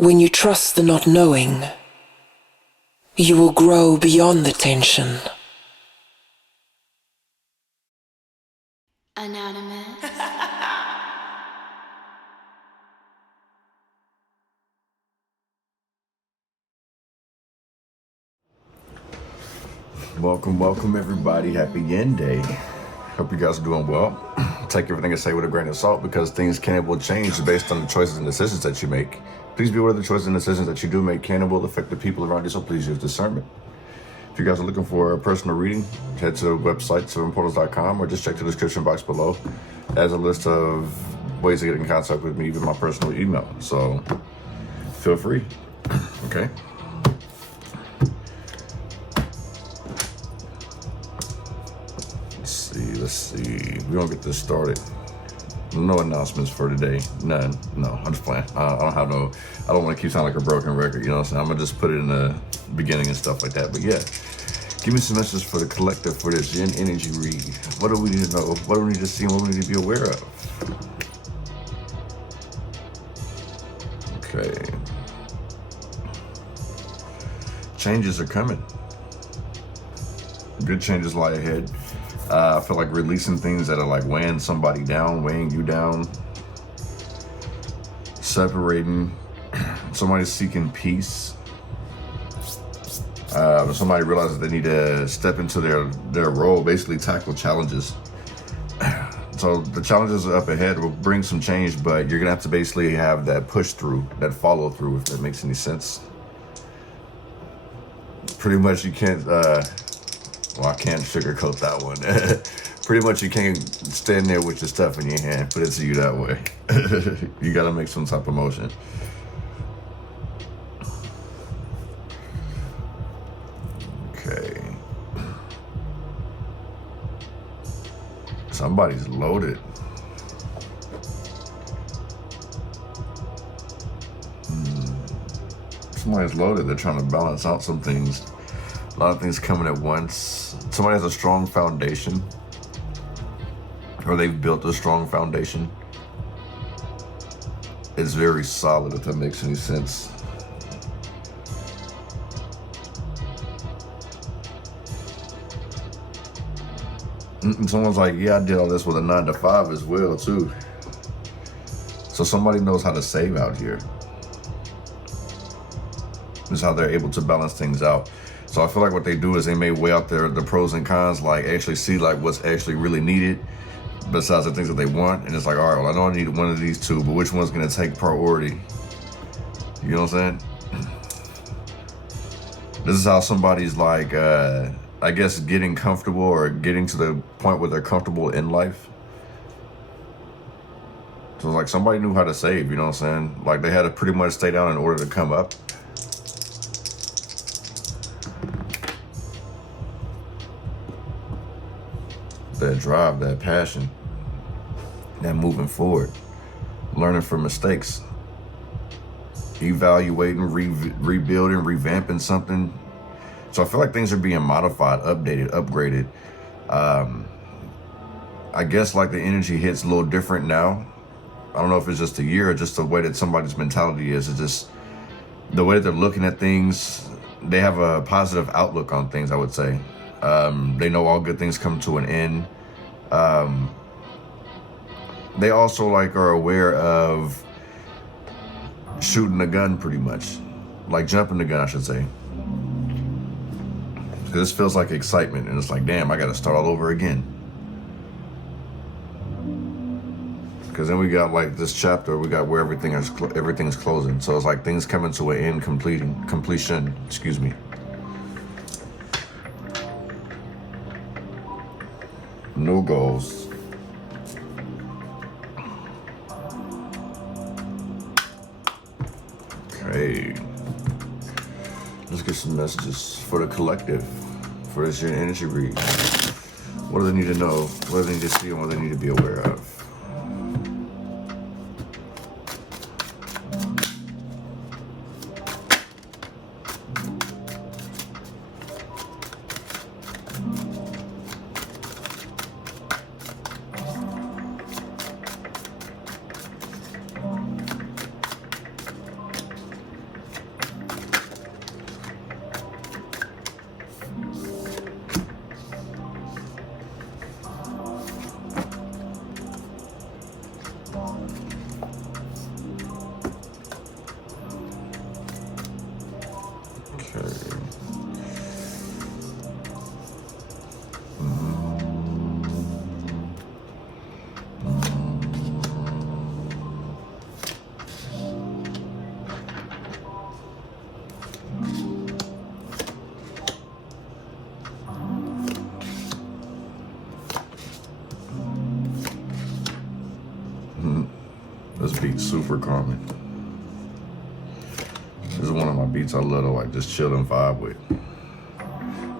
When you trust the not knowing, you will grow beyond the tension. Anonymous. Welcome everybody. Happy End Day. Hope you guys are doing well. Take everything I say with a grain of salt because things can and will change based on the choices and decisions that you make. Please be aware of the choices and decisions that you do make can and will affect the people around you, so please use discernment. If you guys are looking for a personal reading, head to the website, sevenportals.com, or just check the description box below as a list of ways to get in contact with me, even my personal email. So feel free. Okay. Let's see. We're gonna get this started. No announcements for today. None. No, I'm just playing. I don't want to keep sounding like a broken record, you know what I'm saying? I'm gonna just put it in the beginning and stuff like that. But yeah, give me some messages for the collective for this Yin energy read. What do we need to know? What do we need to see? What do we need to be aware of? Okay. Changes are coming. Good changes lie ahead. I feel like releasing things that are like weighing somebody down, weighing you down, separating. Somebody's seeking peace. Somebody realizes they need to step into their role, basically tackle challenges. So the challenges up ahead will bring some change, but you're gonna have to basically have that push through, that follow through, if that makes any sense. Pretty much you can't, well, I can't sugarcoat that one. Pretty much you can't stand there with your stuff in your hand, put it to you that way. You gotta make some type of motion. Okay. Somebody's loaded. Somebody's loaded. They're trying to balance out some things. A lot of things coming at once. Somebody has a strong foundation, or they've built a strong foundation. It's very solid, if that makes any sense. And someone's like, yeah, I did all this with a 9 to 5 as well, too. So somebody knows how to save out here. This is how they're able to balance things out. So I feel like what they do is they may weigh out the pros and cons, like actually see like what's actually really needed besides the things that they want. And it's like, all right, well, I know I need one of these two, but which one's gonna take priority? You know what I'm saying? This is how somebody's like, I guess getting comfortable or getting to the point where they're comfortable in life. So it's like somebody knew how to save, you know what I'm saying? Like they had to pretty much stay down in order to come up. That drive, that passion, that moving forward, learning from mistakes, evaluating, rebuilding, revamping something. So I feel like things are being modified, updated, upgraded. I guess like the energy hits a little different now. I don't know if it's just a year or just the way that somebody's mentality is. It's just the way that they're looking at things. They have a positive outlook on things, I would say. They know all good things come to an end. They also like are aware of shooting the gun pretty much, like jumping the gun, I should say. Because this feels like excitement, and it's like, damn, I got to start all over again. Because then we got like this chapter, we got where everything's closing. So it's like things coming to an end, completion. Excuse me. No goals. Okay. Let's get some messages for the collective for this year energy read. What do they need to know? What do they need to see and what do they need to be aware of? beat, super calming. This is one of my beats I love to like just chill and vibe with.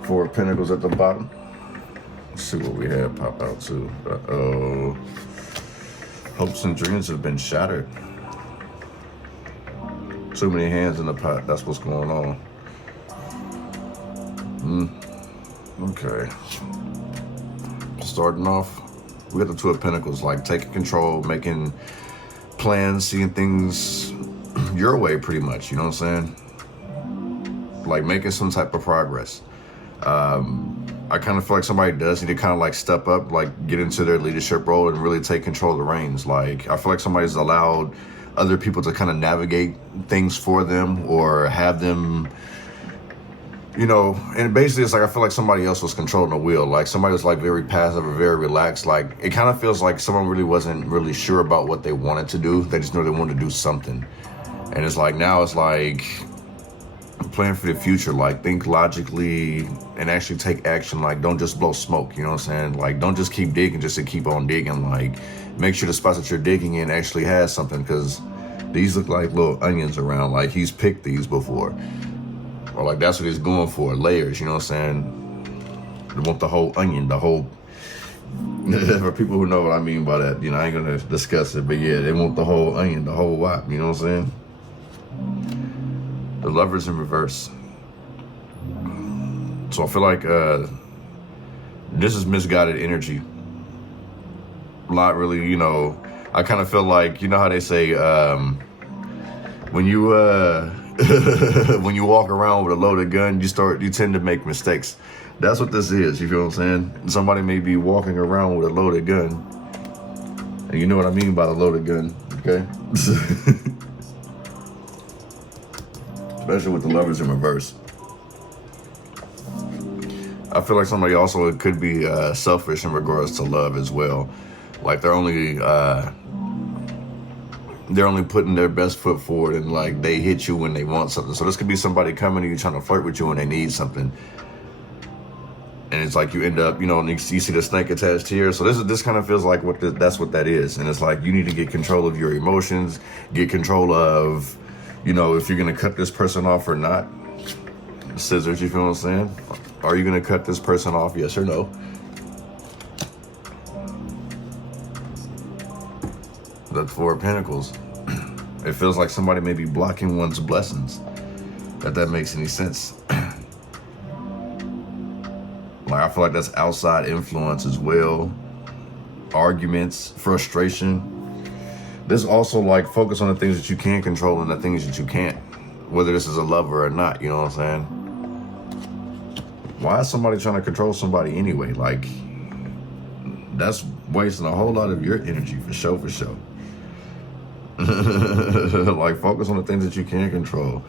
4 of Pentacles at the bottom. Let's see what we have pop out too. Uh-oh. Hopes and dreams have been shattered. Too many hands in the pot, that's what's going on. Okay. Starting off, we got the 2 of Pentacles, like taking control, making plans, seeing things your way pretty much, you know what I'm saying? Like making some type of progress. I kind of feel like somebody does need to kind of like step up, like get into their leadership role and really take control of the reins. Like I feel like somebody's allowed other people to kind of navigate things for them or have them, you know, and basically it's like I feel like somebody else was controlling the wheel. Like somebody was like very passive or very relaxed. Like it kind of feels like someone really wasn't really sure about what they wanted to do. They just knew they wanted to do something. And it's like now it's like plan for the future, like think logically and actually take action. Like don't just blow smoke, you know what I'm saying? Like don't just keep digging just to keep on digging. Like make sure the spots that you're digging in actually has something, because these look like little onions around. Like he's picked these before, or like that's what he's going for, layers, you know what I'm saying? They want the whole onion, the whole for people who know what I mean by that, you know, I ain't gonna discuss it, but yeah, they want the whole onion, the whole wop, you know what I'm saying? The Lovers in reverse. So I feel like this is misguided energy. A lot really, you know, I kind of feel like, you know how they say when you when you walk around with a loaded gun, you tend to make mistakes. That's what this is, you feel what I'm saying? Somebody may be walking around with a loaded gun, and you know what I mean by the loaded gun, okay? Especially with the Lovers in reverse. I feel like somebody also could be selfish in regards to love as well. Like they're only putting their best foot forward, and like they hit you when they want something. So this could be somebody coming to you trying to flirt with you when they need something. And it's like you end up, you know, and you see the snake attached here. So this kind of feels like that's what that is. And it's like you need to get control of your emotions, get control of, you know, if you're going to cut this person off or not. Scissors, you feel what I'm saying? Are you going to cut this person off, yes or no? That's 4 of Pentacles. It feels like somebody may be blocking one's blessings, if that makes any sense. Like I feel like that's outside influence as well. Arguments, frustration. There's also like focus on the things that you can control and the things that you can't, whether this is a lover or not, you know what I'm saying? Why is somebody trying to control somebody anyway? Like that's wasting a whole lot of your energy for sure. Like focus on the things that you can control.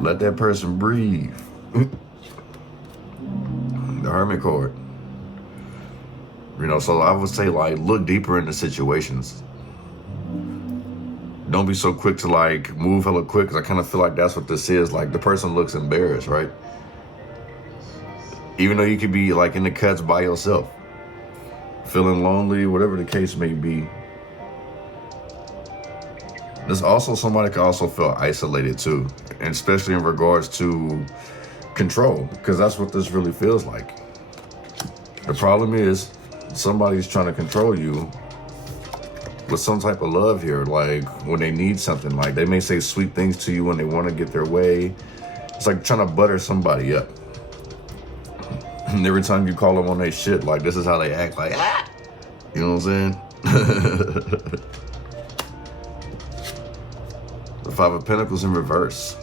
Let that person breathe. The Hermit card. You know, so I would say like look deeper into situations. Don't be so quick to like move hella quick, because I kind of feel like that's what this is. Like the person looks embarrassed, right? Even though you could be like in the cuts by yourself, feeling lonely, whatever the case may be. There's also somebody can also feel isolated too, and especially in regards to control, because that's what this really feels like. The problem is somebody's trying to control you with some type of love here, like when they need something. Like they may say sweet things to you when they want to get their way. It's like trying to butter somebody up. And every time you call them on their shit, like this is how they act, like, ah! You know what I'm saying? The 5 of Pentacles in reverse.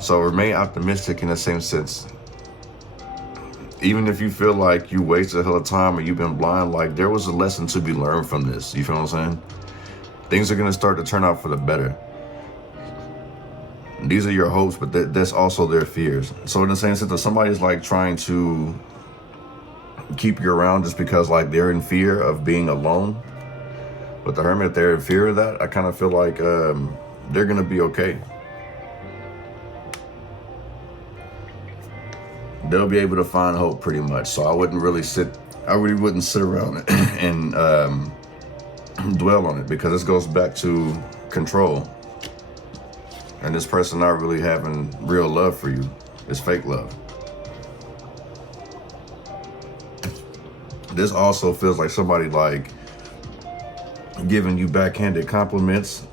So remain optimistic in the same sense. Even if you feel like you wasted a hell of time or you've been blind, like there was a lesson to be learned from this. You feel what I'm saying? Things are going to start to turn out for the better. These are your hopes, but that's also their fears. So in the same sense that somebody's like trying to keep you around just because like they're in fear of being alone. But the Hermit, they're in fear of that. I kind of feel like they're going to be okay. They'll be able to find hope pretty much. So I really wouldn't sit around and dwell on it, because this goes back to control. And this person not really having real love for you. It's fake love. This also feels like somebody like giving you backhanded compliments.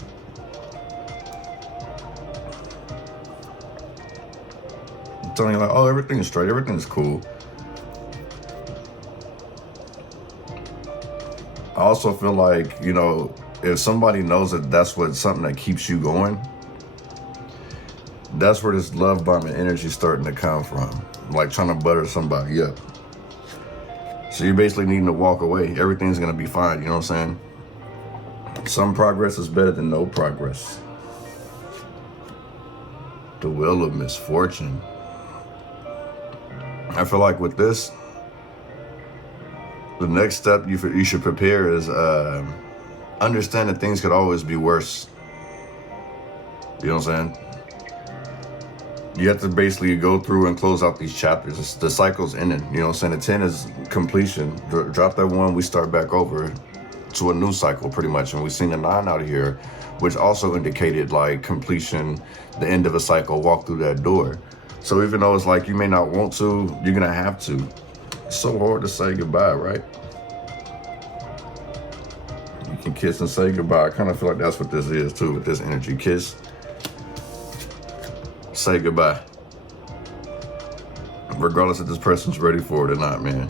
Telling you like, oh, everything's straight, everything's cool. I also feel like, you know, if somebody knows that that's something that keeps you going, that's where this love bombing energy is starting to come from. Like trying to butter somebody up. So you're basically needing to walk away. Everything's going to be fine. You know what I'm saying? Some progress is better than no progress. The wheel of misfortune. I feel like with this, the next step you should prepare is understand that things could always be worse. You know what I'm saying? You have to basically go through and close out these chapters. The cycle's ending. You know what I'm saying? The 10 is completion. Drop that 1, we start back over to a new cycle pretty much. And we've seen the 9 out of here, which also indicated like completion, the end of a cycle, walk through that door. So even though it's like you may not want to, you're gonna have to. It's so hard to say goodbye, right? You can kiss and say goodbye. I kind of feel like that's what this is too, with this energy. Kiss, say goodbye. Regardless if this person's ready for it or not, man.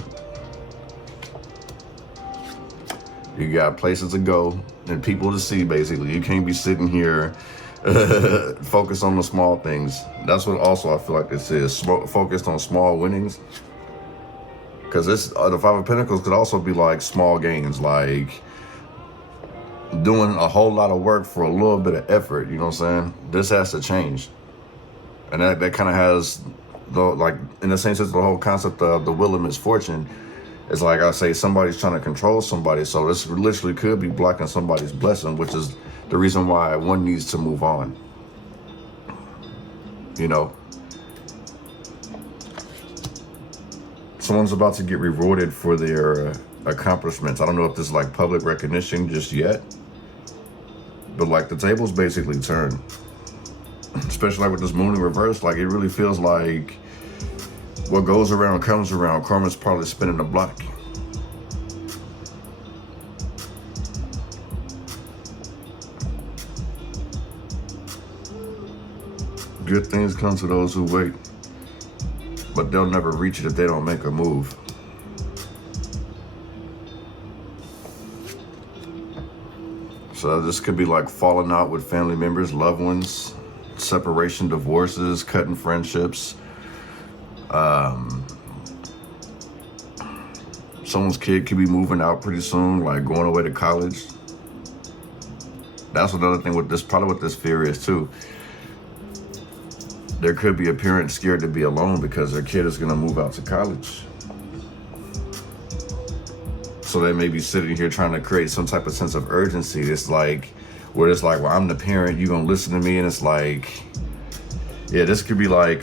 You got places to go and people to see, basically. You can't be sitting here focus on the small things. That's what also I feel like this is. Focused on small winnings. Because this, the 5 of Pentacles could also be like small gains, like doing a whole lot of work for a little bit of effort. You know what I'm saying? This has to change. And that kind of has, like, in the same sense, the whole concept of the wheel of misfortune is like I say, somebody's trying to control somebody. So this literally could be blocking somebody's blessing, which is the reason why one needs to move on. You know, someone's about to get rewarded for their accomplishments. I don't know if this is like public recognition just yet, but like the tables basically turned. Especially like with this moon in reverse, like it really feels like what goes around comes around. Karma's probably spinning the block. Good things come to those who wait, but they'll never reach it if they don't make a move. So this could be like falling out with family members, loved ones, separation, divorces, cutting friendships. Someone's kid could be moving out pretty soon, like going away to college. That's another thing with this, probably what this fear is too. There could be a parent scared to be alone because their kid is going to move out to college. So they may be sitting here trying to create some type of sense of urgency. It's like, where it's like, well, I'm the parent, you gonna listen to me? And it's like, yeah, this could be like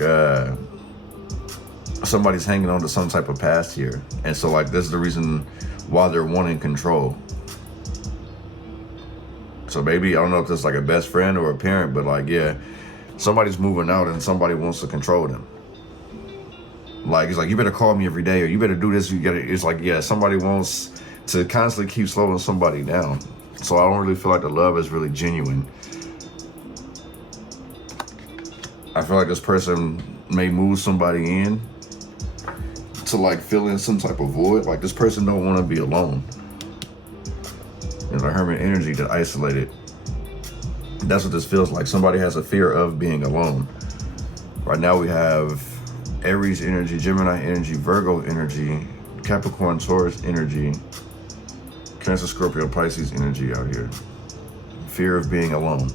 somebody's hanging on to some type of past here. And so like, this is the reason why they're wanting control. So maybe, I don't know if it's like a best friend or a parent, but like, yeah, somebody's moving out and somebody wants to control them. Like, it's like, you better call me every day, or you better do this. You gotta, it's like, yeah, somebody wants to constantly keep slowing somebody down. So I don't really feel like the love is really genuine. I feel like this person may move somebody in to like fill in some type of void. Like this person don't want to be alone. You know, the hermit energy to isolate it. That's what this feels like. Somebody has a fear of being alone. Right now we have Aries energy, Gemini energy, Virgo energy, Capricorn, Taurus energy, Cancer, Scorpio, Pisces energy out here. Fear of being alone.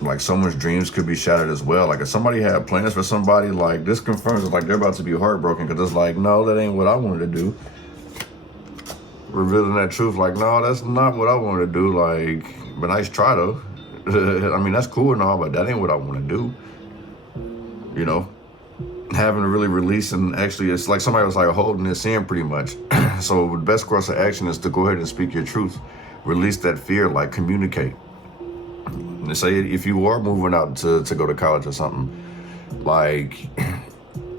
Like someone's dreams could be shattered as well. Like if somebody had plans for somebody, like this confirms like they're about to be heartbroken because it's like, no, that ain't what I wanted to do. Revealing that truth, like, no, that's not what I wanted to do. Like, but nice try though. I mean, that's cool and all, but that ain't what I want to do. You know? having to really release, and actually it's like somebody was like holding this in pretty much. So the best course of action is to go ahead and speak your truth. Release that fear, like communicate. And say if you are moving out to go to college or something, like,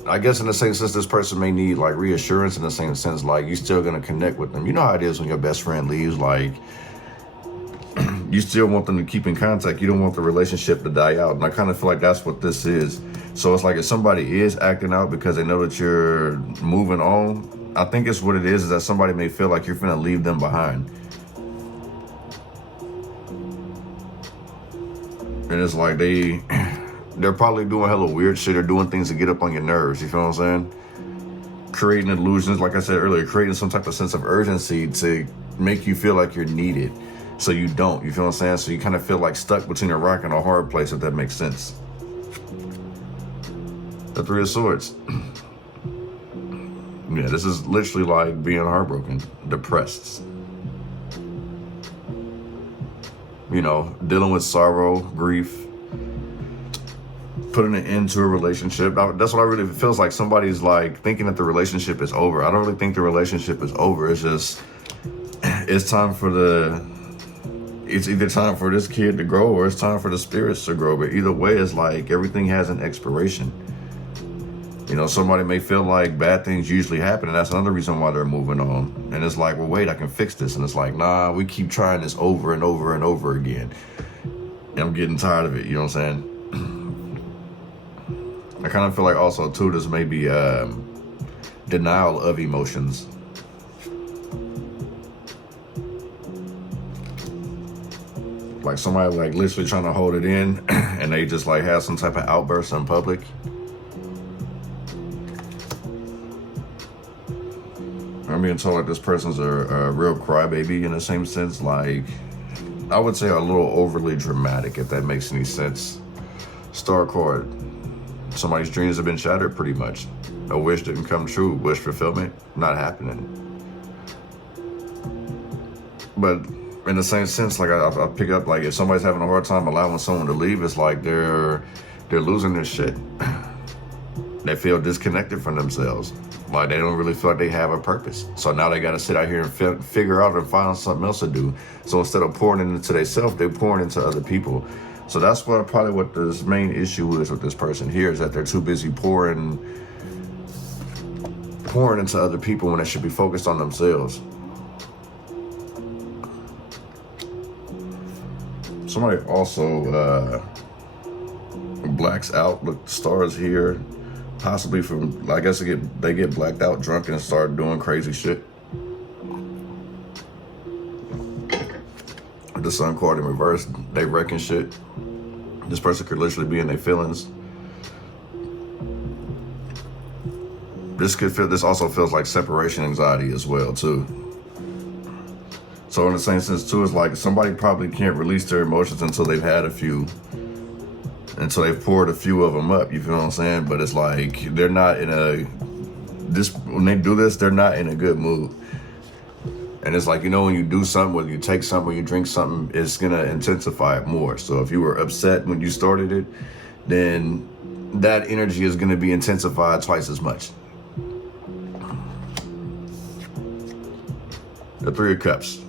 I guess in the same sense, this person may need like reassurance in the same sense, like you still gonna connect with them. You know how it is when your best friend leaves, like you still want them to keep in contact. You don't want the relationship to die out. And I kind of feel like that's what this is. So it's like if somebody is acting out because they know that you're moving on, I think it's what it is that somebody may feel like you're finna leave them behind. And it's like they're probably doing hella weird shit or doing things to get up on your nerves, you feel what I'm saying? Creating illusions, like I said earlier, creating some type of sense of urgency to make you feel like you're needed. So you don't, you feel what I'm saying? So you kind of feel like stuck between a rock and a hard place, if that makes sense. The Three of Swords. Yeah, this is literally like being heartbroken, depressed. You know, dealing with sorrow, grief, putting an end to a relationship. That's what I really feels like. Somebody's like thinking that the relationship is over. I don't really think the relationship is over. It's just, it's time for it's either time for this kid to grow or it's time for the spirits to grow. But either way, it's like everything has an expiration. You know, somebody may feel like bad things usually happen, and that's another reason why they're moving on. And it's like, well, wait, I can fix this. And it's like, nah, we keep trying this over and over and over again. And I'm getting tired of it, you know what I'm saying? I kind of feel like also, too, this may be denial of emotions. Like somebody like literally trying to hold it in and they just like have some type of outburst in public. I'm being told like this person's a real crybaby in the same sense. Like, I would say a little overly dramatic, if that makes any sense. Star card. Somebody's dreams have been shattered pretty much. A wish didn't come true. Wish fulfillment, not happening. But in the same sense, like I pick up, like if somebody's having a hard time allowing someone to leave, it's like they're losing their shit. They feel disconnected from themselves. Like they don't really feel like they have a purpose. So now they got to sit out here and figure out and find something else to do. So instead of pouring into themselves, they're pouring into other people. So that's probably what this main issue is with this person here, is that they're too busy pouring into other people when they should be focused on themselves. Somebody also blacks out. Look, stars here. Possibly from, I guess they get blacked out, drunk, and start doing crazy shit. The Sun card in reverse, they wrecking shit. This person could literally be in their feelings. This also feels like separation anxiety as well too. So in the same sense too, it's like somebody probably can't release their emotions until they've had a few. Until they've poured a few of them up, you feel what I'm saying? But it's like they're not when they do this, they're not in a good mood. And it's like, you know, when you do something, whether you take something or you drink something, it's gonna intensify it more. So if you were upset when you started it, then that energy is gonna be intensified twice as much. The Three of Cups.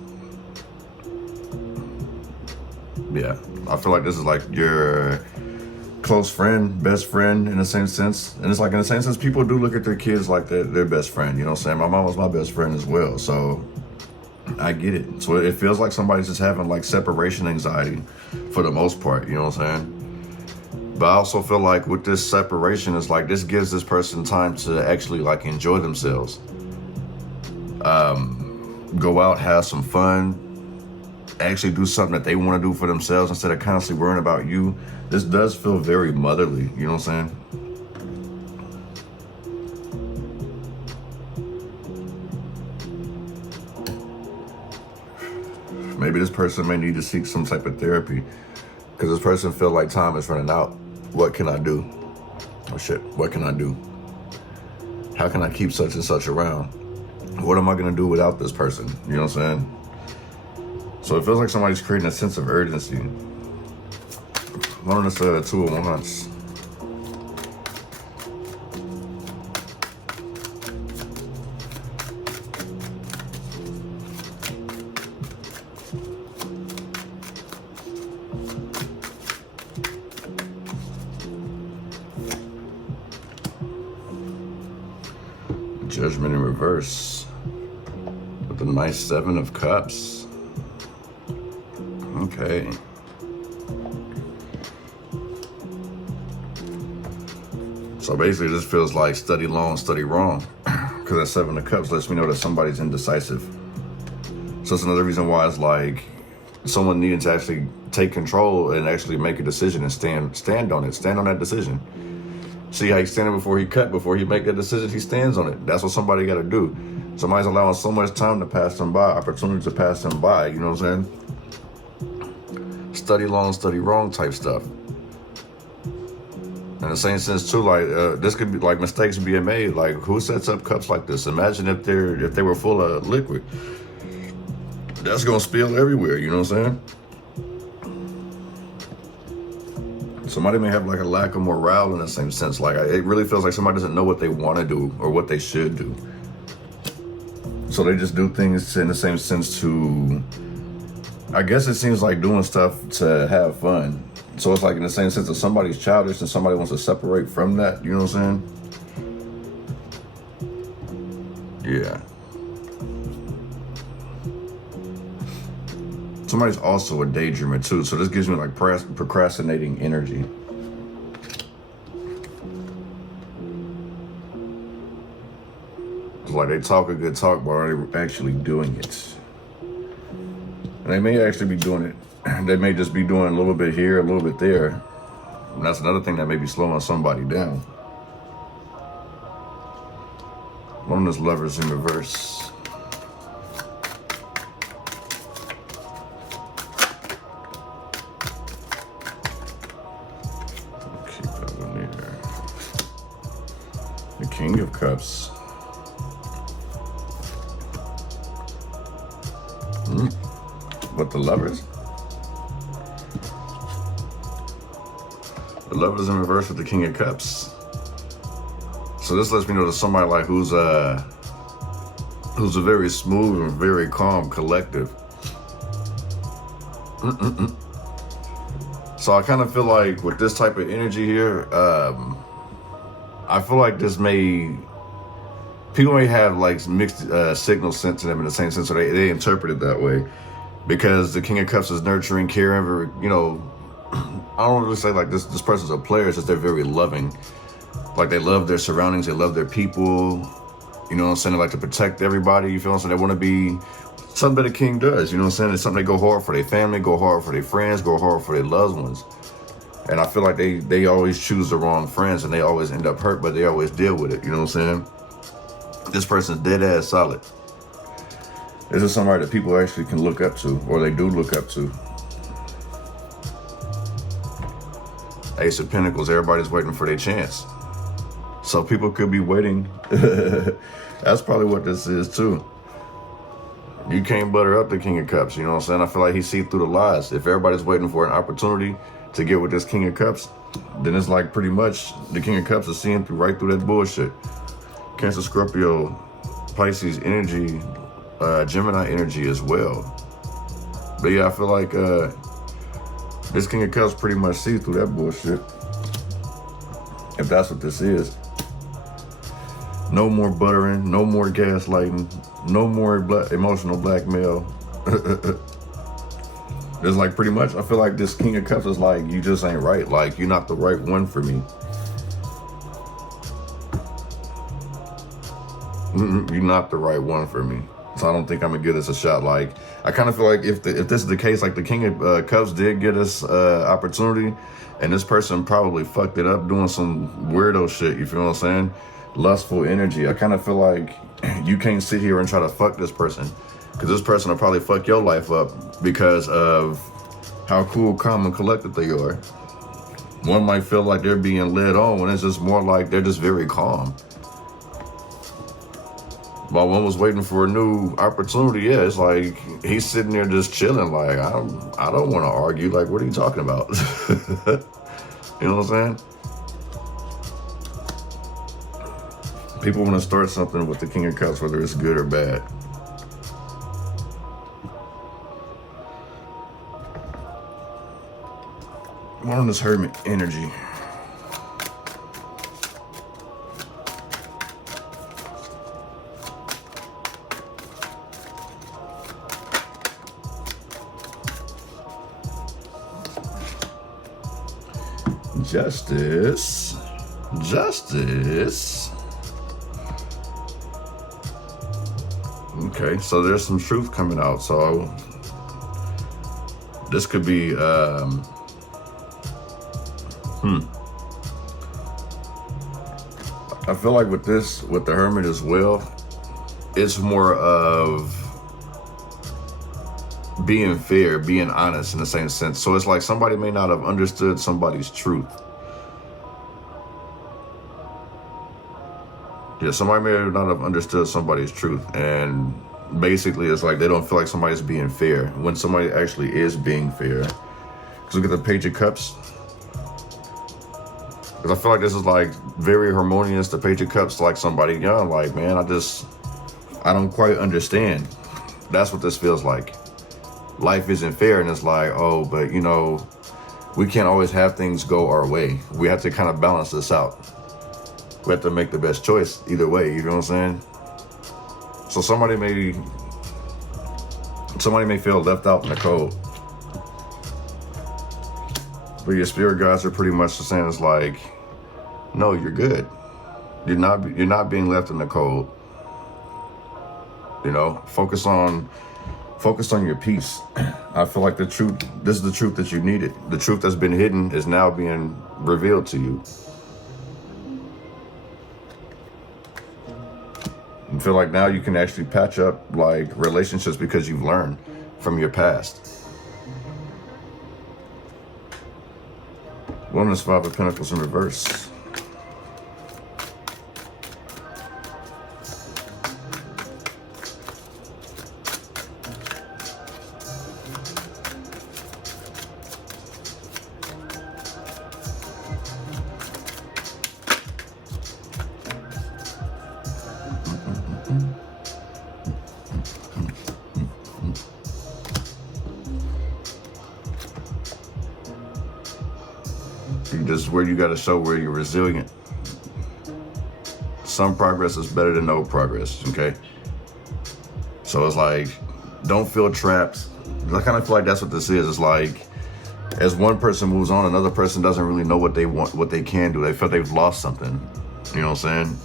Yeah, I feel like this is like your close friend, best friend in the same sense. And it's like in the same sense, people do look at their kids like their best friend, you know what I'm saying? My mom was my best friend as well, so I get it. So it feels like somebody's just having like separation anxiety for the most part, you know what I'm saying? But I also feel like with this separation, it's like this gives this person time to actually like enjoy themselves. Go out, have some fun, actually do something that they want to do for themselves instead of constantly worrying about you. This does feel very motherly, you know what I'm saying? Maybe this person may need to seek some type of therapy because this person feel like time is running out. What can I do? Oh shit, what can I do? How can I keep such and such around? What am I gonna do without this person? You know what I'm saying? So it feels like somebody's creating a sense of urgency. One of the Two of Wands. Judgment in reverse with the nice 7 of Cups. Okay. So basically this feels like study long, study wrong. Because that 7 of Cups lets me know that somebody's indecisive. So it's another reason why it's like someone needing to actually take control and actually make a decision and stand on it. Stand on that decision. See how he's standing before he make that decision, he stands on it. That's what somebody got to do. Somebody's allowing so much time to pass them by, opportunities to pass them by, you know what I'm saying? Study long, study wrong type stuff. In the same sense too, like this could be like mistakes being made. Like who sets up cups like this? Imagine if they were full of liquid. That's gonna spill everywhere, you know what I'm saying? Somebody may have like a lack of morale in the same sense. Like it really feels like somebody doesn't know what they want to do or what they should do. So they just do things in the same sense to, I guess it seems like doing stuff to have fun. So it's like in the same sense that somebody's childish and somebody wants to separate from that, you know what I'm saying? Yeah. Somebody's also a daydreamer too, so this gives me like procrastinating energy. It's like they talk a good talk, but are they actually doing it? And they may actually be doing it. They may just be doing a little bit here, a little bit there. And that's another thing that may be slowing somebody down. One of those Lovers in reverse. The King of Cups. What, the Lovers? The Lovers in reverse with the King of Cups. So this lets me know that somebody like who's a very smooth and very calm collective. So I kind of feel like with this type of energy here, I feel like people may have like mixed signals sent to them in the same sense, so they interpret it that way. Because the King of Cups is nurturing, caring, very, you know, I don't really say like this person's a player, it's just they're very loving. Like they love their surroundings, they love their people, you know what I'm saying? They like to protect everybody, you feel what I'm saying? They want to be something that a king does, you know what I'm saying? It's something they go hard for their family, go hard for their friends, go hard for their loved ones. And I feel like they always choose the wrong friends and they always end up hurt, but they always deal with it, you know what I'm saying? This person's dead ass solid. This is somebody that people actually can look up to, or they do look up to. Ace of Pentacles, everybody's waiting for their chance. So people could be waiting. That's probably what this is too. You can't butter up the King of Cups, you know what I'm saying? I feel like he sees through the lies. If everybody's waiting for an opportunity to get with this King of Cups, then it's like pretty much the King of Cups is seeing right through that bullshit. Cancer, Scorpio, Pisces energy, Gemini energy as well. But yeah, I feel like this King of Cups pretty much sees through that bullshit. If that's what this is. No more buttering, no more gaslighting, no more emotional blackmail. It's like pretty much, I feel like this King of Cups is like, you just ain't right. Like, you're not the right one for me. You're not the right one for me. So I don't think I'm gonna give this a shot. Like, I kind of feel like if this is the case, like the King of Cups did get us opportunity, and this person probably fucked it up doing some weirdo shit, you feel what I'm saying? Lustful energy. I kind of feel like you can't sit here and try to fuck this person, because this person will probably fuck your life up because of how cool, calm, and collected they are. One might feel like they're being led on when it's just more like they're just very calm. While one was waiting for a new opportunity, yeah, it's like he's sitting there just chilling. Like, I don't want to argue. Like, what are you talking about? You know what I'm saying? People want to start something with the King of Cups, whether it's good or bad. One on this Hermit energy. Justice. Justice. Okay, so there's some truth coming out. So this could be, I feel like with this, with the Hermit as well, it's more of being fair, being honest in the same sense. So it's like somebody may not have understood somebody's truth. Yeah, somebody may not have understood somebody's truth, and basically it's like they don't feel like somebody's being fair when somebody actually is being fair. Because look at the Page of Cups. Because I feel like this is like very harmonious. The Page of Cups, like somebody young, like, man, I don't quite understand. That's what this feels like. Life isn't fair, and it's like, oh, but you know, we can't always have things go our way. We have to kind of balance this out. We have to make the best choice either way, you know what I'm saying? So somebody may feel left out in the cold. But your spirit guides are pretty much saying it's like, no, you're good. You're not being left in the cold. You know, focus on your peace. I feel like this is the truth that you needed. The truth that's been hidden is now being revealed to you. I feel like now you can actually patch up like relationships because you've learned from your past. Wellness, 5 of Pentacles in reverse. This is where you got to show where you're resilient. Some progress is better than no progress, okay? So it's like, don't feel trapped. I kind of feel like that's what this is. It's like, as one person moves on, another person doesn't really know what they want, what they can do. They feel they've lost something. You know what I'm saying?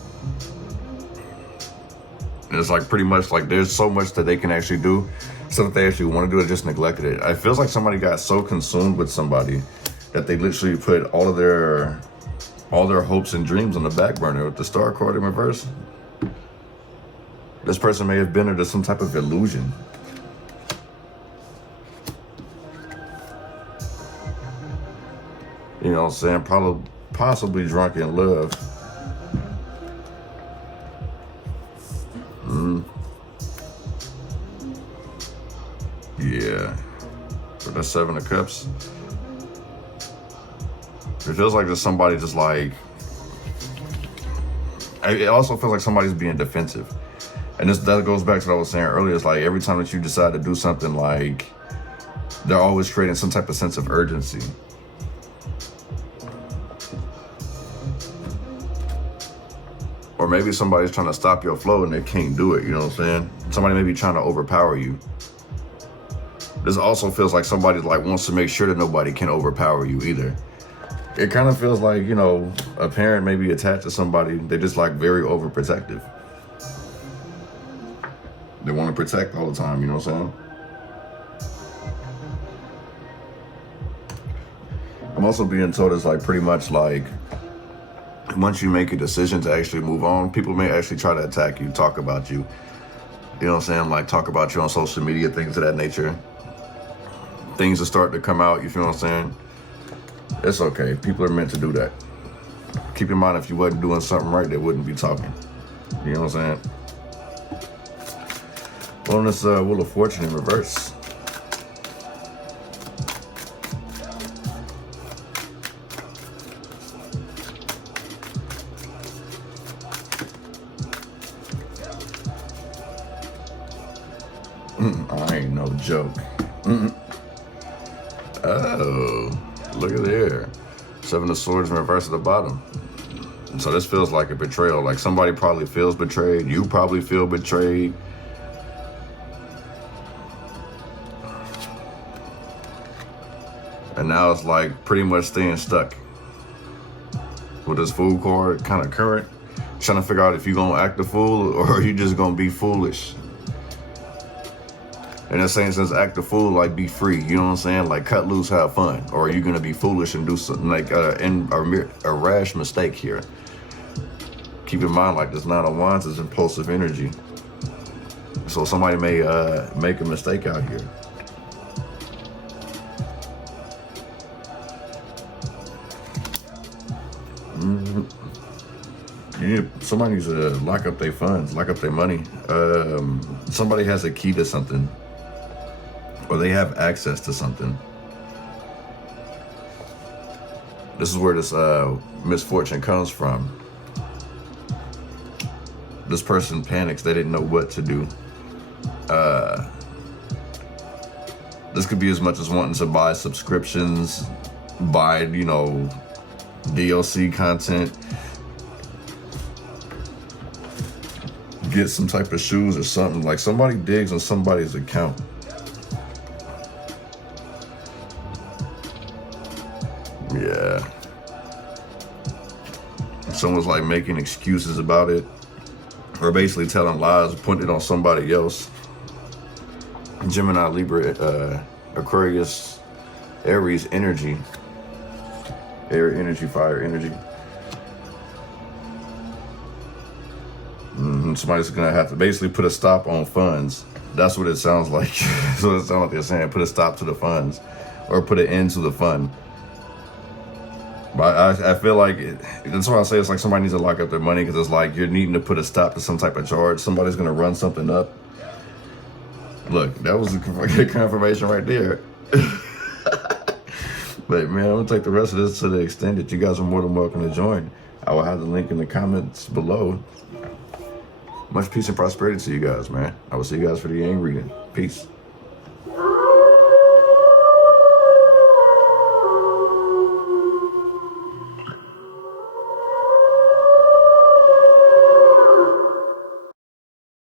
And it's like pretty much like there's so much that they can actually do. Stuff that they actually want to do, they just neglected it. It feels like somebody got so consumed with somebody that they literally put all their hopes and dreams on the back burner. With the Star card in reverse, this person may have been under some type of illusion. You know what I'm saying? Probably, possibly drunk in love. Yeah. But that's 7 of Cups. It feels like there's somebody just like, it also feels like somebody's being defensive. And that goes back to what I was saying earlier. It's like every time that you decide to do something, like they're always creating some type of sense of urgency. Or maybe somebody's trying to stop your flow and they can't do it, you know what I'm saying? Somebody may be trying to overpower you. This also feels like somebody like wants to make sure that nobody can overpower you either. It kind of feels like, you know, a parent may be attached to somebody. They're just like very overprotective. They want to protect all the time, you know what I'm saying? I'm also being told it's like pretty much like once you make a decision to actually move on, people may actually try to attack you, talk about you. You know what I'm saying? Like talk about you on social media, things of that nature. Things are starting to come out, you feel what I'm saying? It's okay. People are meant to do that. Keep in mind, if you wasn't doing something right, they wouldn't be talking. You know what I'm saying? On this Wheel of Fortune in reverse. I ain't no joke. Oh. Look at there. 7 of Swords in reverse at the bottom. So this feels like a betrayal. Like somebody probably feels betrayed. You probably feel betrayed. And now it's like pretty much staying stuck. with this fool card kind of current, trying to figure out if you're going to act a fool or are you just going to be foolish. In the same sense, act a fool, like be free, you know what I'm saying? Like cut loose, have fun. Or are you going to be foolish and do something like a rash mistake here? Keep in mind, like this Nine of Wands is impulsive energy. So somebody may make a mistake out here. Somebody needs to lock up their funds, lock up their money. Somebody has a key to something, or they have access to something. This is where this misfortune comes from. This person panics, they didn't know what to do. This could be as much as wanting to buy subscriptions, buy, you know, DLC content, get some type of shoes or something. Like somebody digs on somebody's account. Yeah. Someone's like making excuses about it, or basically telling lies, putting it on somebody else. Gemini, Libra, Aquarius, Aries energy. Air energy, fire energy. Somebody's gonna have to basically put a stop on funds. That's what it sounds like. That's what it sounds like they're saying. Put a stop to the funds, or put an end to the fund. But I feel like that's why I say it's like somebody needs to lock up their money, because it's like you're needing to put a stop to some type of charge. Somebody's gonna run something up. Look, that was a good confirmation right there. But man, I'm gonna take the rest of this to the extent that you guys are more than welcome to join. I will have the link in the comments below. Much peace and prosperity to you guys, man. I will see you guys for the Yang reading. Peace.